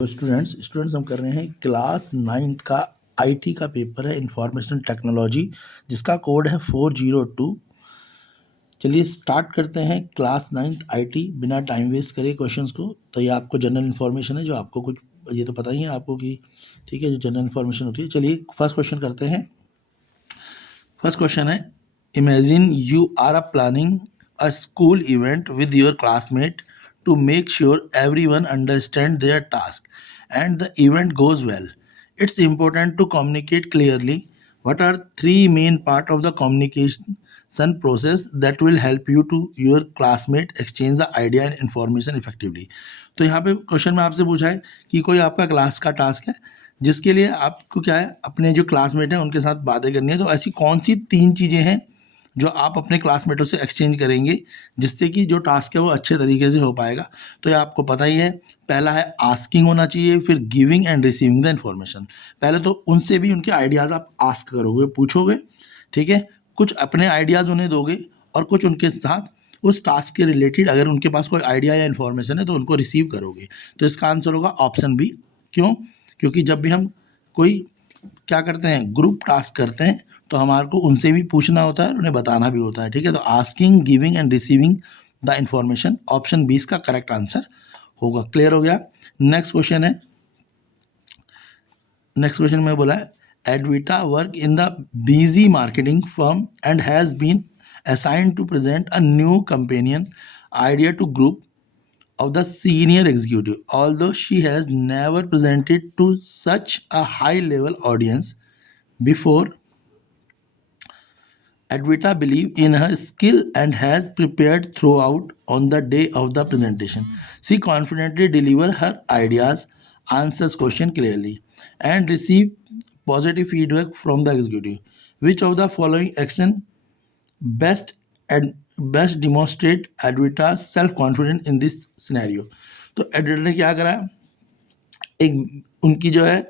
तो स्टूडेंट्स हम कर रहे हैं क्लास 9th का आईटी का पेपर है, इंफॉर्मेशन टेक्नोलॉजी, जिसका कोड है 402। चलिए स्टार्ट करते हैं क्लास 9th आईटी बिना टाइम वेस्ट करे क्वेश्चंस को। तो ये आपको जनरल इन्फॉर्मेशन है, जो आपको कुछ ये तो पता ही है आपको कि ठीक है, जो जनरल इन्फॉर्मेशन होती है। चलिए फर्स्ट क्वेश्चन करते हैं। फर्स्ट क्वेश्चन है, imagine you are planning a school event with your classmate to make sure everyone understands their task and the event goes well. It's important to communicate clearly. What are three main part of the communication process that will help you to your classmate exchange the idea and information effectively? तो यहाँ पे question में आपसे पूछा है कि कोई आपका क्लास का टास्क है जिसके लिए आपको क्या है, अपने जो क्लासमेट हैं उनके साथ बातें करनी है। तो ऐसी कौन सी तीन चीज़ें हैं जो आप अपने क्लासमेटों से एक्सचेंज करेंगे जिससे कि जो टास्क है वो अच्छे तरीके से हो पाएगा? तो ये आपको पता ही है। पहला है आस्किंग होना चाहिए, फिर giving and receiving the information. पहले तो उनसे भी उनके आइडियाज़ आप आस्क करोगे, पूछोगे, ठीक है, कुछ अपने आइडियाज़ उन्हें दोगे और कुछ उनके साथ उस टास्क के रिलेटेड अगर उनके पास कोई आइडिया या इन्फॉर्मेशन है तो उनको रिसीव करोगे। तो इसका आंसर होगा ऑप्शन बी। क्यों? क्योंकि जब भी हम कोई क्या करते हैं, ग्रुप टास्क करते हैं, तो हमारे को उनसे भी पूछना होता है और उन्हें बताना भी होता है। ठीक है, तो asking, giving and receiving the information, option 20 का करेक्ट आंसर होगा। क्लियर हो गया? नेक्स्ट क्वेश्चन है, नेक्स्ट क्वेश्चन में बोला है, Advita work in the busy marketing firm and has been assigned to present a new companion idea to group of the senior executive. Although she has never presented to such a high level audience before, Advita believes in her skill and has prepared throughout on the day of the presentation. She confidently delivers her ideas, answers question clearly, and receive positive feedback from the executive. Which of the following action best and best demonstrate Advita's self-confidence in this scenario? तो एडविटा ने क्या करा, एक उनकी जो है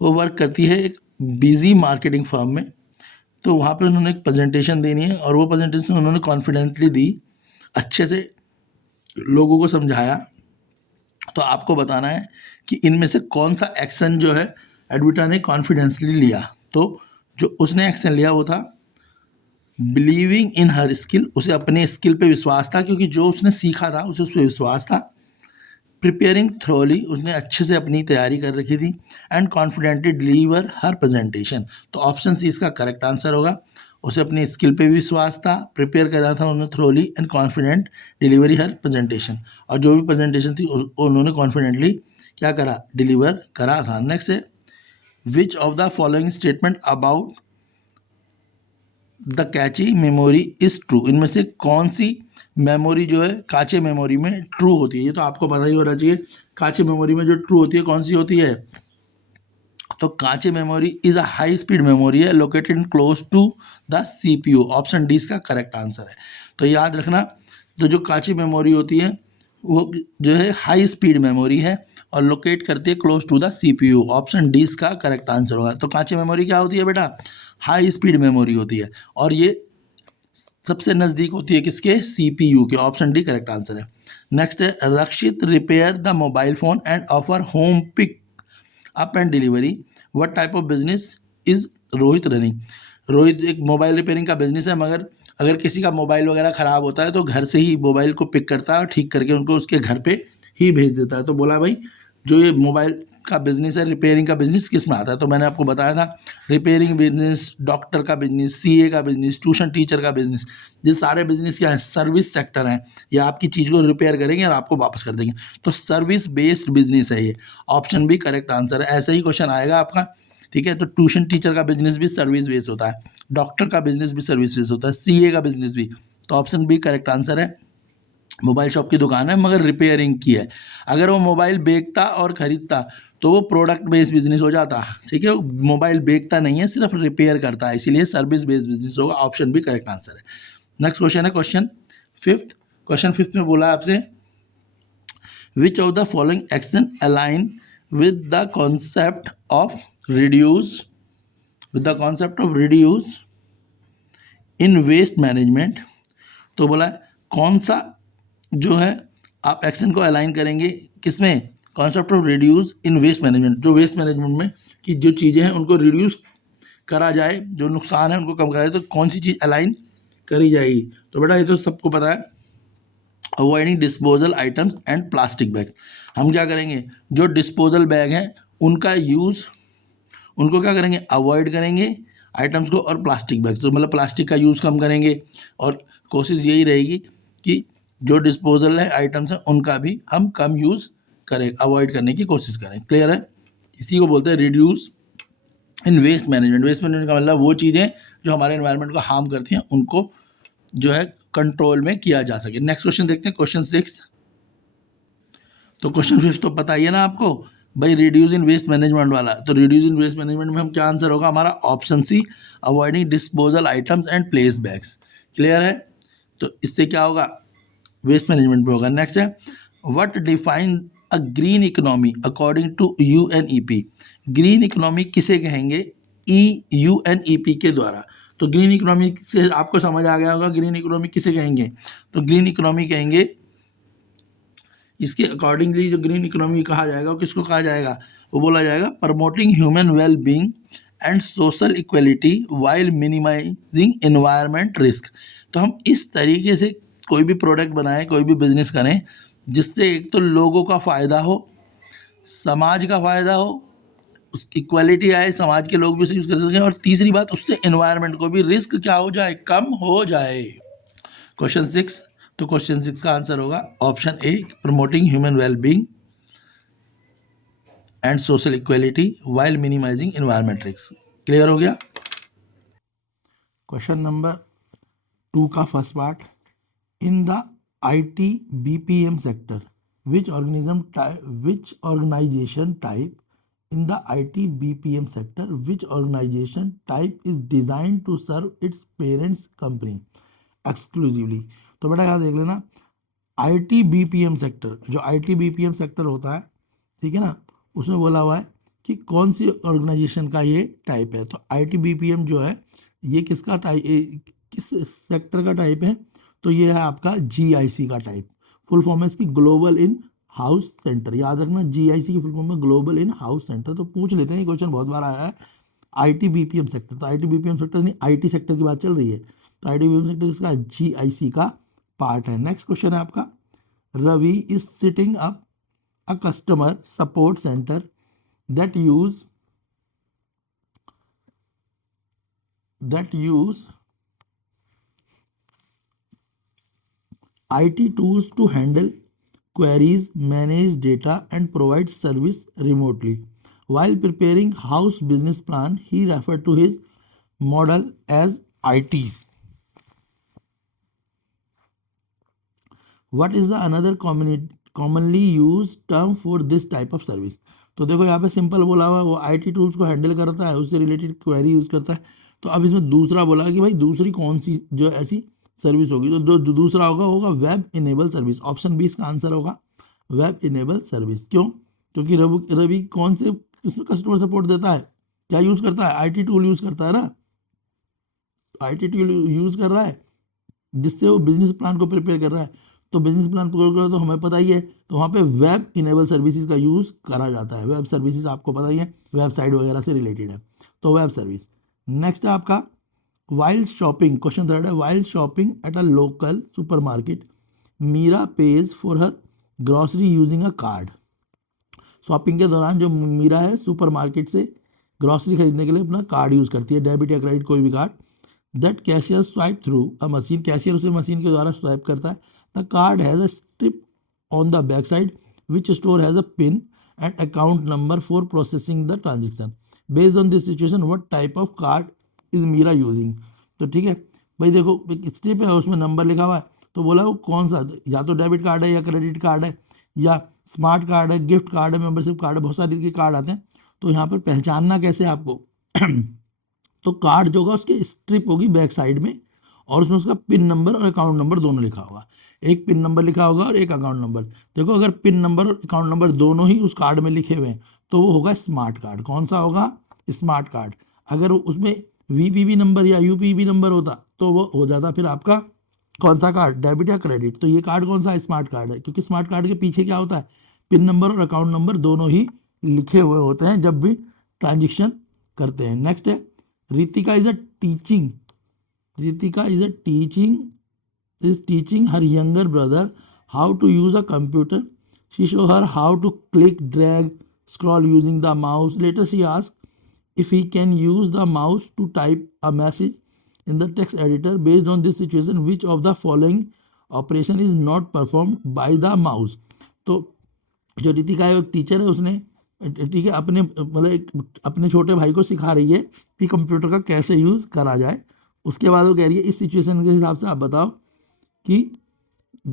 वो work करती है एक बिजी मार्केटिंग फर्म में। तो वहाँ पे उन्होंने एक प्रेजेंटेशन देनी है और वो प्रेजेंटेशन उन्होंने कॉन्फिडेंटली दी, अच्छे से लोगों को समझाया। तो आपको बताना है कि इनमें से कौन सा एक्शन जो है एडविटा ने कॉन्फिडेंसली लिया। तो जो उसने एक्शन लिया वो था बिलीविंग इन हर स्किल, उसे अपने स्किल पे विश्वास था, क्योंकि जो उसने सीखा था उसे उस पर विश्वास था। प्रिपेयरिंग थ्रोली, उसने अच्छे से अपनी तैयारी कर रखी थी। And confidently deliver her presentation, तो ऑप्शन सी इसका करेक्ट आंसर होगा। उसे अपनी स्किल पे भी विश्वास था, प्रिपेयर करा था उन्होंने thoroughly and confident delivery her presentation, और जो भी प्रेजेंटेशन थी उन्होंने कॉन्फिडेंटली क्या करा, डिलीवर करा था। नेक्स्ट है, which of the following statement about the cache memory is true, इनमें से कौन सी मेमोरी जो है काचे मेमोरी में ट्रू होती है? ये तो आपको पता ही होना चाहिए। काचे मेमोरी में जो ट्रू होती है कौन सी होती है? तो cache memory is a high speed memory है located close to the CPU, option D इसका करेक्ट आंसर है। तो याद रखना, तो जो काची मेमोरी होती है वो जो है हाई स्पीड मेमोरी है और लोकेट करती है close to the CPU, option D इसका करेक्ट आंसर होगा। तो काची मेमोरी क्या होती है बेटा? हाई स्पीड मेमोरी होती है और ये सबसे नज़दीक होती है किसके? सीपीयू के, ऑप्शन डी करेक्ट आंसर है। नेक्स्ट है, Rakshit repair the mobile phone and offer home pick up and delivery, what type of business is Rohit running? Rohit एक मोबाइल रिपेयरिंग का बिजनेस है, मगर अगर किसी का मोबाइल वगैरह ख़राब होता है तो घर से ही मोबाइल को पिक करता है और ठीक करके उनको उसके घर पे ही भेज देता है। तो बोला भाई जो ये मोबाइल का बिजनेस है, रिपेयरिंग का बिजनेस, किस में आता है? तो मैंने आपको बताया था रिपेयरिंग बिजनेस, डॉक्टर का बिजनेस, सीए का बिजनेस, ट्यूशन टीचर का बिजनेस, ये सारे बिजनेस क्या है? सर्विस सेक्टर हैं। ये आपकी चीज़ को रिपेयर करेंगे और आपको वापस कर देंगे, तो सर्विस बेस्ड बिजनेस है ये, ऑप्शन भी करेक्ट आंसर है। ऐसे ही क्वेश्चन आएगा आपका, ठीक है। तो ट्यूशन टीचर का बिजनेस भी सर्विस बेस्ड होता है, डॉक्टर का बिजनेस भी सर्विस बेस्ड होता है, सीए का बिजनेस भी, तो ऑप्शन बी करेक्ट आंसर है। मोबाइल शॉप की दुकान है मगर रिपेयरिंग की है। अगर वो मोबाइल बेचता और ख़रीदता तो वो प्रोडक्ट बेस्ड बिजनेस हो जाता, ठीक है। मोबाइल बेचता नहीं है, सिर्फ रिपेयर करता है, इसीलिए सर्विस बेस्ड बिजनेस होगा, ऑप्शन भी करेक्ट आंसर है। नेक्स्ट क्वेश्चन है क्वेश्चन फिफ्थ में बोला आपसे, which of the following action align with the concept of reduce in waste management? तो बोला कौन सा जो है आप एक्शन को अलाइन करेंगे किसमें? Concept of reduce in waste management, जो वेस्ट मैनेजमेंट में कि जो चीज़ें हैं उनको रिड्यूस करा जाए, जो नुकसान है उनको कम करा जाए, तो कौन सी चीज़ अलाइन करी जाएगी। तो बेटा ये तो सबको पता है, avoiding disposal items and plastic bags. हम क्या करेंगे, जो डिस्पोजल बैग हैं उनका यूज़, उनको क्या करेंगे, अवॉइड करेंगे आइटम्स को, और प्लास्टिक बैग्स, तो मतलब प्लास्टिक का यूज़ कम करेंगे, और कोशिश यही रहेगी कि जो डिस्पोजल है आइटम्स हैं उनका भी हम कम यूज़ करें, अवॉइड करने की कोशिश करें। क्लियर है, इसी को बोलते हैं reduce in waste management. Waste management का मतलब वो चीज़ें जो हमारे एनवायरनमेंट को हार्म करती हैं उनको जो है कंट्रोल में किया जा सके। नेक्स्ट क्वेश्चन देखते हैं, क्वेश्चन 6। तो क्वेश्चन 5 तो पता ही है ना आपको भाई, रिड्यूस इन वेस्ट मैनेजमेंट वाला। तो रिड्यूस इन वेस्ट मैनेजमेंट में हम क्या आंसर होगा हमारा, option C, avoiding disposal items and place bags. Clear है, तो इससे क्या होगा, वेस्ट मैनेजमेंट में होगा। नेक्स्ट है, what define a green economy according to UNEP। Green economy किसे कहेंगे, UNEP के द्वारा। तो ग्रीन इकोनॉमी से आपको समझ आ गया होगा ग्रीन इकोनॉमी किसे कहेंगे। तो ग्रीन इकोनॉमी कहेंगे, इसके अकॉर्डिंगली जो ग्रीन इकोनॉमी कहा जाएगा वो किसको कहा जाएगा, वो बोला जाएगा promoting human wellbeing and social equality while minimising environment risk. तो हम इस तरीके से कोई भी प्रोडक्ट बनाएं, कोई भी बिजनेस करें जिससे एक तो लोगों का फ़ायदा हो, समाज का फ़ायदा हो, उस इक्वलिटी आए, समाज के लोग भी उसे यूज़ कर सकें, और तीसरी बात उससे एनवायरनमेंट को भी रिस्क क्या हो जाए, कम हो जाए। क्वेश्चन 6, तो क्वेश्चन 6 का आंसर होगा option A, promoting human wellbeing and social equality while minimising environment risk. Clear हो गया। क्वेश्चन नंबर 2 का first part, in the ITBPM sector, which organization type in the ITBPM sector, which organization type is designed to serve its parents company exclusively। तो बेटा यहाँ देख लेना, ITBPM sector, जो ITBPM sector होता है, ठीक है ना, उसमें बोला हुआ है कि कौन सी ऑर्गेनाइजेशन का ये टाइप है। तो ITBPM जो है ये किसका टाइप, किस सेक्टर का टाइप है, तो ये है आपका GIC का टाइप। फुल फॉर्म है इसकी ग्लोबल इन हाउस सेंटर, याद रखना GIC की फुल फॉर्म है ग्लोबल इन हाउस सेंटर। तो पूछ लेते हैं, ये क्वेश्चन बहुत बार आया है, ITBPM सेक्टर। तो ITBPM सेक्टर नहीं, IT सेक्टर की बात चल रही है, तो ITBPM सेक्टर इसका GIC का पार्ट है। नेक्स्ट क्वेश्चन है आपका, Ravi is sitting up a customer support centre that use IT tools to handle queries, manage data, and provide service remotely. While preparing house business plan, he referred to his model as ITs. What is the another commonly used term for this type of service? तो देखो यहाँ पे simple बोला हुआ है, वो IT tools को handle करता है, उससे रिलेटेड क्वेरी यूज़ करता है। तो अब इसमें दूसरा बोला कि भाई दूसरी कौन सी जो ऐसी सर्विस होगी, तो जो दूसरा होगा वेब इनेबल सर्विस। ऑप्शन 20 का आंसर होगा वेब इनेबल सर्विस। क्यों, क्योंकि रवि कौन से इसमें कस्टमर सपोर्ट देता है, क्या यूज़ करता है, IT टूल यूज़ करता है ना, IT टूल यूज़ कर रहा है जिससे वो बिजनेस प्लान को प्रिपेयर कर रहा है। तो बिजनेस प्लान प्रिपेयर कर तो हमें पता ही है, तो वहाँ पे वेब इनेबल सर्विसेज का यूज़ करा जाता है। वेब सर्विसेज आपको पता ही है, वेबसाइट वगैरह से रिलेटेड है, तो वेब सर्विस। नेक्स्ट है आपका वाइल शॉपिंग, क्वेश्चन 3 है, while shopping at a local supermarket Meera pays for her grocery using a card. Shopping के दौरान जो मीरा है सुपरमार्केट से ग्रॉसरी खरीदने के लिए अपना कार्ड यूज़ करती है, डेबिट या क्रेडिट कोई भी card. That cashier swipe through a machine, cashier उसे मशीन के द्वारा स्वाइप करता है। The card has a strip on the back side which store has a pin and account number for processing the transaction. Based on this situation what type of card is Meera using. तो ठीक है भाई, देखो strip है उसमें number लिखा हुआ है, तो बोला वो कौन सा, या तो डेबिट कार्ड है या क्रेडिट कार्ड है या स्मार्ट कार्ड है, गिफ्ट कार्ड है, मेंबरशिप कार्ड है, बहुत सारे के कार्ड आते हैं। तो यहाँ पर पहचानना कैसे आपको तो कार्ड जो होगा उसकी स्ट्रिप होगी बैक साइड में, और उसमें उसका पिन नंबर और अकाउंट नंबर दोनों लिखा होगा। एक पिन नंबर लिखा होगा और एक अकाउंट नंबर। देखो अगर पिन नंबर और अकाउंट नंबर दोनों ही उस कार्ड में लिखे हुए हैं तो वो होगा स्मार्ट कार्ड। कौन सा होगा, स्मार्ट कार्ड। अगर उसमें VPB नंबर या UPB नंबर होता तो वो हो जाता फिर आपका कौन सा कार्ड, डेबिट या क्रेडिट। तो ये कार्ड कौन सा स्मार्ट कार्ड है, क्योंकि स्मार्ट कार्ड के पीछे क्या होता है, पिन नंबर और अकाउंट नंबर दोनों ही लिखे हुए होते हैं जब भी ट्रांजेक्शन करते हैं। नेक्स्ट है Ritika is teaching her younger brother how to use a computer. She show her how to click, drag, scroll using the mouse. Later she asks if he can use the mouse to type a message in the text editor. Based on this situation, which of the following operation is not performed by the mouse? तो जो रितिका है, एक teacher है, उसने ठीक है अपने मतलब अपने छोटे भाई को सिखा रही है कि कंप्यूटर का कैसे यूज़ करा जाए। उसके बाद वो कह रही है इस सिचुएशन के हिसाब से आप बताओ कि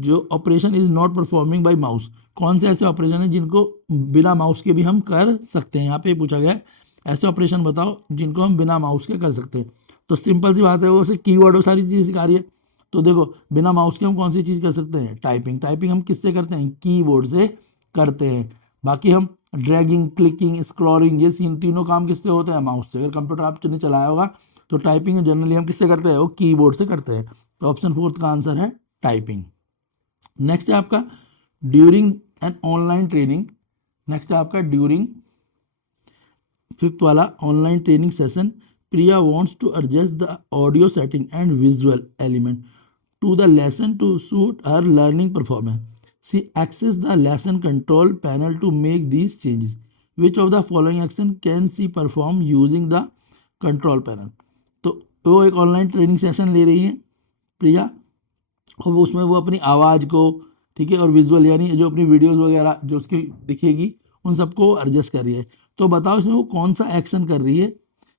जो operation is not performing by mouse, कौन से ऐसे ऑपरेशन है जिनको बिना माउस के भी हम कर सकते हैं। यहाँ पे पूछा गया है ऐसे ऑपरेशन बताओ जिनको हम बिना माउस के कर सकते हैं। तो सिंपल सी बात है, वो सिर्फ कीवर्ड और सारी चीज़ सिखा रही है। तो देखो बिना माउस के हम कौन सी चीज़ कर सकते हैं, टाइपिंग हम किससे करते हैं, कीबोर्ड से करते हैं। बाकी हम ड्रैगिंग, क्लिकिंग, स्क्रॉलिंग, ये तीनों काम किससे होते हैं, माउस से। अगर कंप्यूटर आपने चलाया होगा तो टाइपिंग जनरली हम किससे करते हैं, वो कीबोर्ड से करते हैं। तो ऑप्शन 4 का आंसर है टाइपिंग। नेक्स्ट है आपका during an online training. Next है आपका ड्यूरिंग 5th वाला online training session, Priya wants to adjust the audio setting and visual element to the lesson to suit her learning performance. She access the lesson control panel to make these changes. Which of the following action can she perform using the control panel? तो वो एक online training session ले रही है प्रिया, और वो उसमें वो अपनी आवाज़ को, ठीक है, और विजुअल यानी जो अपनी वीडियोस वगैरह जो उसकी दिखेगी उन सबको एडजस्ट कर रही है। तो बताओ इसमें वो कौन सा एक्शन कर रही है,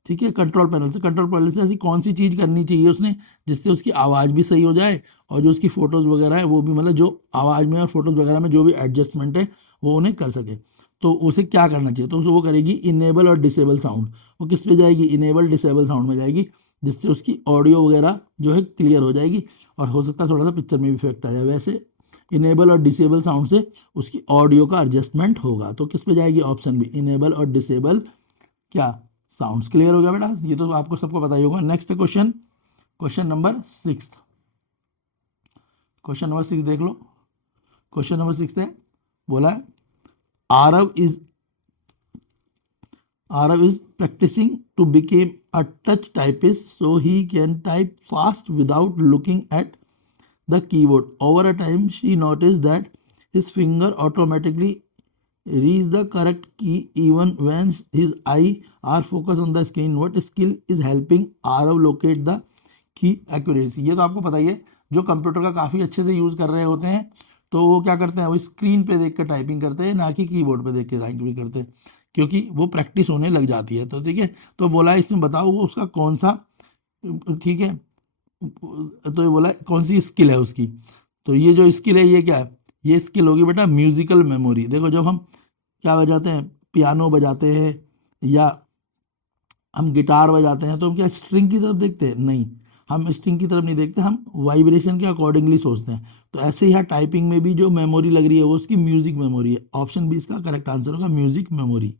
ठीक है, कंट्रोल पैनल से ऐसी कौन सी चीज़ करनी चाहिए उसने जिससे उसकी आवाज़ भी सही हो जाए और जो उसकी फ़ोटोज़ वगैरह है वो भी, मतलब जो आवाज़ में और फोटोज़ वगैरह में जो भी एडजस्टमेंट है वो उन्हें कर सके। तो उसे क्या करना चाहिए, तो उसे वो करेगी इनेबल और डिसेबल साउंड। वो किस पे जाएगी, इनेबल डिसेबल साउंड में जाएगी, जिससे उसकी ऑडियो वगैरह जो है क्लियर हो जाएगी और हो सकता है थोड़ा सा पिक्चर में भी इफेक्ट आ जाए। वैसे इनेबल और डिसेबल साउंड से उसकी ऑडियो का एडजस्टमेंट होगा। तो किस पे जाएगी, ऑप्शन बी, इनेबल और डिसेबल क्या साउंड्स। क्लियर हो गया बेटा, ये तो आपको सबको पता ही होगा। नेक्स्ट क्वेश्चन नंबर 6 देख लो। क्वेश्चन नंबर 6 है, बोला है Aarav is practising to become a touch typist so he can type fast without looking at the keyboard. Over a time she notice that his finger automatically reach the correct key even when his eye are focused on the screen. What skill is helping Arav locate the key accuracy? ये तो आपको पता ही है, जो computer का काफ़ी अच्छे से यूज़ कर रहे होते हैं तो वो क्या करते हैं, वो स्क्रीन पे देख कर टाइपिंग करते हैं, ना कि कीबोर्ड पे देख के टाइपिंग करते हैं, क्योंकि वो प्रैक्टिस होने लग जाती है। तो ठीक है, तो बोला इसमें बताओ वो उसका कौन सा, ठीक है, तो ये बोला कौन सी स्किल है उसकी। तो ये जो स्किल है ये क्या है, ये स्किल होगी बेटा म्यूजिकल मेमोरी। देखो जब हम क्या बजाते हैं, पियानो बजाते हैं या हम गिटार बजाते हैं तो हम क्या स्ट्रिंग की तरफ देखते हैं, नहीं, हम स्ट्रिंग की तरफ नहीं देखते, हम वाइब्रेशन के अकॉर्डिंगली सोचते हैं। तो ऐसे ही टाइपिंग में भी जो मेमोरी लग रही है वो उसकी म्यूजिक मेमोरी है। ऑप्शन बी इसका करेक्ट आंसर होगा, म्यूजिक मेमोरी।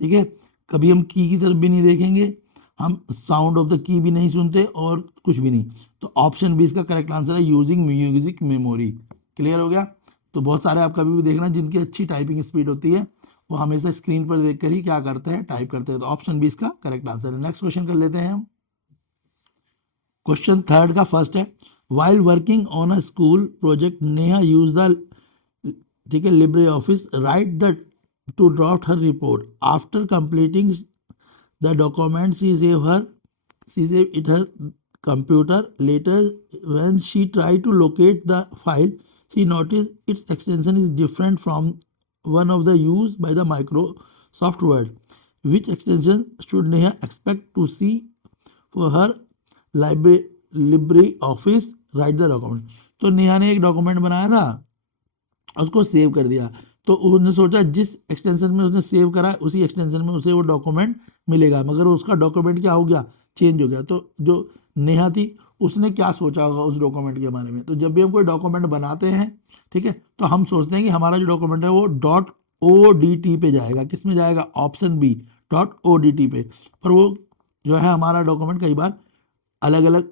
ठीक है, कभी हम की तरफ भी नहीं देखेंगे, हम साउंड ऑफ द की भी नहीं सुनते और कुछ भी नहीं। तो ऑप्शन बी इसका करेक्ट आंसर है, यूजिंग म्यूजिक मेमोरी। क्लियर हो गया। तो बहुत सारे आप कभी भी देखना जिनकी अच्छी टाइपिंग स्पीड होती है वो हमेशा स्क्रीन पर देखकर ही क्या करते हैं, टाइप करते हैं। तो ऑप्शन बी इसका करेक्ट आंसर है। नेक्स्ट क्वेश्चन कर लेते हैं हम। क्वेश्चन 3 का फर्स्ट है, while working on a school project Neha use the, ठीक है, libre office right the two draft her report after completing the document she saved it her computer. Later when she tried to locate the file she noticed its extension is different from one of the used by the Microsoft Word. Which extension should Neha expect to see for her LibreOffice write the document? तो नेहा ने एक document बनाया था, उसको save कर दिया, तो उसने सोचा जिस एक्सटेंशन में उसने सेव करा उसी एक्सटेंशन में उसे वो डॉक्यूमेंट मिलेगा, मगर उसका डॉक्यूमेंट क्या हो गया, चेंज हो गया। तो जो नेहा थी उसने क्या सोचा होगा उस डॉक्यूमेंट के बारे में। तो जब भी हम कोई डॉक्यूमेंट बनाते हैं, ठीक है, तो हम सोचते हैं कि हमारा जो डॉक्यूमेंट है वो .odt पे जाएगा। किस में जाएगा, ऑप्शन बी .odt पे। पर वो जो है हमारा डॉक्यूमेंट कई बार अलग अलग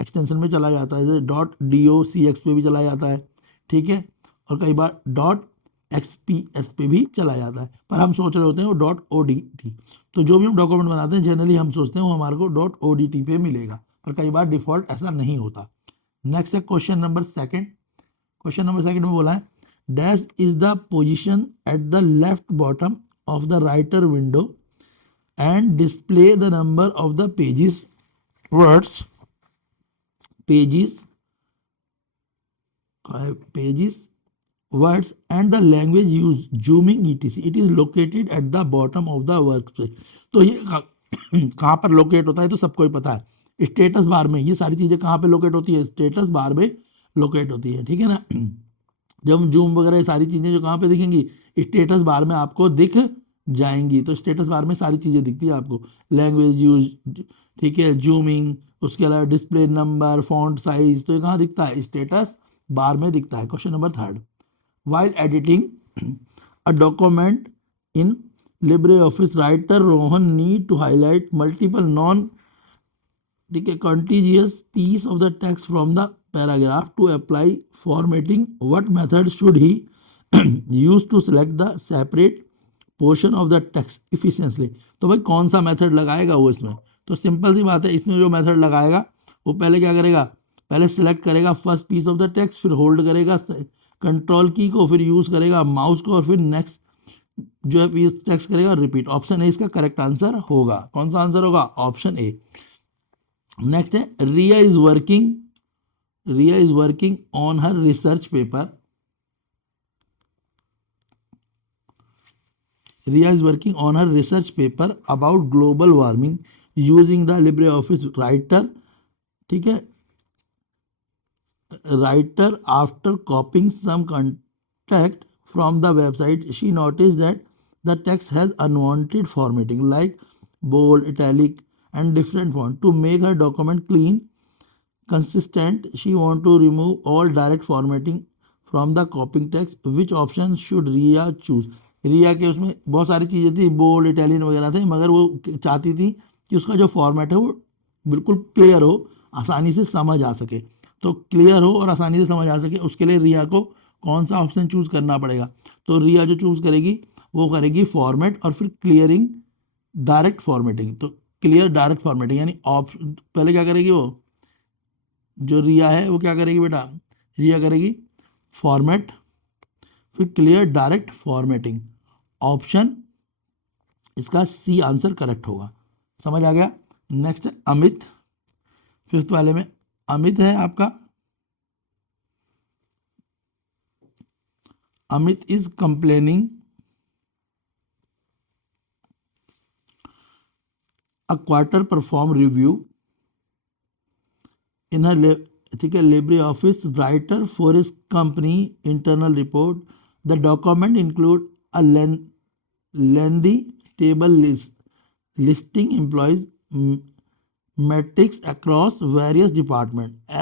एक्सटेंशन में चला जाता है, जैसे .docx पे भी चला जाता है, ठीक है, और कई बार XPS पे भी चला जाता है, पर हम सोच रहे होते हैं वो .odt। तो जो भी हम डॉक्यूमेंट बनाते हैं जनरली हम सोचते हैं वो हमारे को .odt पे मिलेगा, पर कई बार डिफॉल्ट ऐसा नहीं होता। नेक्स्ट है question number second. Question number second में बोला है dash is the position at the left bottom of the writer window and display the number of the pages words pages words and the language used zooming etc it is located at the bottom of the workspace। तो ये कहाँ पर locate होता है तो सबको ही पता है, स्टेटस बार में। ये सारी चीजें कहाँ पे लोकेट होती है, स्टेटस बार में लोकेट होती है, ठीक है ना। जब हम जूम वगैरह ये सारी चीजें जो कहाँ पे दिखेंगी, स्टेटस बार में आपको दिख जाएंगी। तो स्टेटस बार में सारी चीजें दिखती है आपको, लैंग्वेज यूज, ठीक है, जूमिंग, उसके अलावा डिस्प्ले नंबर, फॉन्ट साइज, तो ये कहाँ दिखता है, स्टेटस बार में दिखता है। Question number third, while editing a document in LibreOffice writer Rohan need to highlight multiple non contiguous piece of the text from the paragraph to apply formatting what method should he use to select the separate portion of the text efficiently। तो भाई कौन सा method लगाएगा वो इसमें, तो simple सी बात है, इसमें जो मेथड लगाएगा वो पहले क्या करेगा, पहले सिलेक्ट करेगा first piece of the text, फिर होल्ड करेगा कंट्रोल की को, फिर यूज करेगा माउस को, और फिर नेक्स्ट जो है पीस टेक्स्ट करेगा रिपीट। ऑप्शन ए इसका करेक्ट आंसर होगा। कौन सा आंसर होगा, ऑप्शन ए। नेक्स्ट है Riya is working on her research paper. Riya is working on her research paper about global warming using the libre office writer, ठीक है, writer after copying some content from the website she noticed that the text has unwanted formatting like bold, italic and different font. To make her document clean, consistent, she want to remove all direct formatting from the copying text. Which option should Riya choose? रिया के उसमें बहुत सारी चीज़ें थी, bold, Italian वगैरह थे, मगर वो चाहती थी कि उसका जो फॉर्मेट है वो बिल्कुल क्लियर हो, आसानी से समझ आ सके। तो क्लियर हो और आसानी से समझ आ सके उसके लिए रिया को कौन सा ऑप्शन चूज करना पड़ेगा, तो रिया जो चूज करेगी वो करेगी फॉर्मेट और फिर क्लियरिंग डायरेक्ट फॉर्मेटिंग। तो क्लियर डायरेक्ट फॉर्मेटिंग यानी ऑप्शन पहले क्या करेगी, वो जो रिया है वो क्या करेगी बेटा, रिया करेगी फॉर्मेट फिर क्लियर डायरेक्ट फॉर्मेटिंग। ऑप्शन इसका सी आंसर करेक्ट होगा। समझ आ गया। नेक्स्ट अमित, फिफ्थ वाले में अमित है आपका। Amit is complaining a quarter perform review in her, ठीक है, libre office writer for his company internal report. The document include a lengthy table listing employees metrics across various departments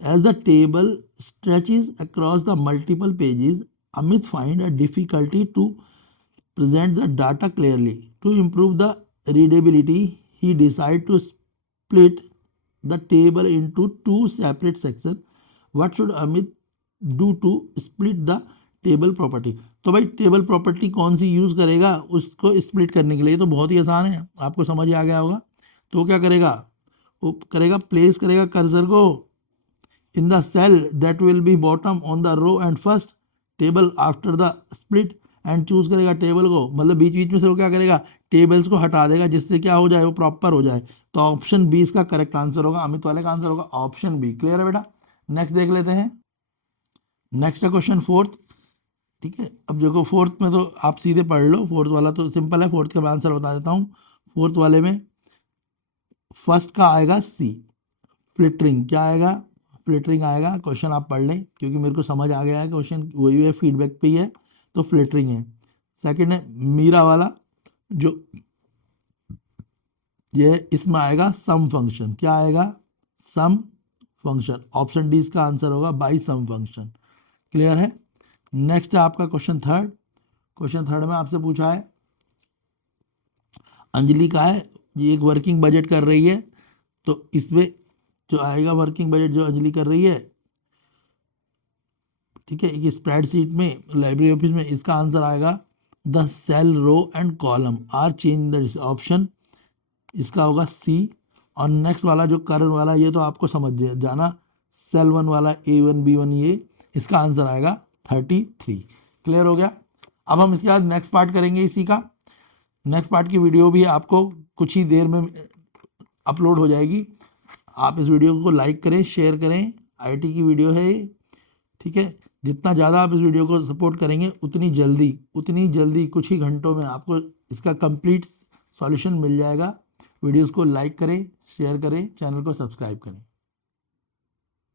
as the table stretches across the multiple pages. Amit find a difficulty to present the data clearly. To improve the readability, he decided to split the table into two separate sections. What should Amit do to split the table property? तो भाई table property कौन सी use करेगा उसको split करने के लिए, तो बहुत ही आसान है, आपको समझ आ गया होगा। तो क्या करेगा, वो करेगा प्लेस करेगा कर्सर को in the cell that will be bottom on the row and first table after the split and choose करेगा टेबल को, मतलब बीच बीच में से वो क्या करेगा, टेबल्स को हटा देगा जिससे क्या हो जाए, वो प्रॉपर हो जाए। तो ऑप्शन बी इसका करेक्ट आंसर होगा, अमित वाले का आंसर होगा ऑप्शन बी। क्लियर है बेटा। नेक्स्ट देख लेते हैं। नेक्स्ट है क्वेश्चन फोर्थ, ठीक है। अब देखो फोर्थ में तो आप सीधे पढ़ लो, फोर्थ वाला तो सिंपल है, फोर्थ का मैं आंसर बता देता हूँ। फोर्थ वाले में फर्स्ट का आएगा सी, फ्लिटरिंग। क्या आएगा, फ्लिटरिंग आएगा। क्वेश्चन आप पढ़ लें क्योंकि मेरे को समझ आ गया है, क्वेश्चन वही है, फीडबैक पे ही है, तो फ्लिटरिंग है। सेकंड है मीरा वाला, जो ये इसमें आएगा सम फंक्शन। क्या आएगा, सम फंक्शन। ऑप्शन डी इसका आंसर होगा बाई सम फंक्शन। क्लियर है। नेक्स्ट है आपका क्वेश्चन थर्ड। क्वेश्चन थर्ड में आपसे पूछा है अंजलि का है, ये एक वर्किंग बजट कर रही है, तो इसमें जो आएगा वर्किंग बजट जो अंजलि कर रही है ठीक है, एक स्प्रेडशीट में लाइब्रेरी ऑफिस में इसका आंसर आएगा the cell row and column are change the option, इसका होगा सी। और नेक्स्ट वाला जो करंट वाला ये तो आपको समझ जाना, सेल 1 वाला A1 B1 ये, इसका आंसर आएगा 33। क्लियर हो गया। अब हम इसके बाद नेक्स्ट पार्ट करेंगे इसी का। नेक्स्ट पार्ट की वीडियो भी आपको कुछ ही देर में अपलोड हो जाएगी। आप इस वीडियो को लाइक करें, शेयर करें, आईटी की वीडियो है ये, ठीक है। जितना ज़्यादा आप इस वीडियो को सपोर्ट करेंगे उतनी जल्दी कुछ ही घंटों में आपको इसका कंप्लीट सॉल्यूशन मिल जाएगा। वीडियोस को लाइक करें, शेयर करें, चैनल को सब्सक्राइब करें।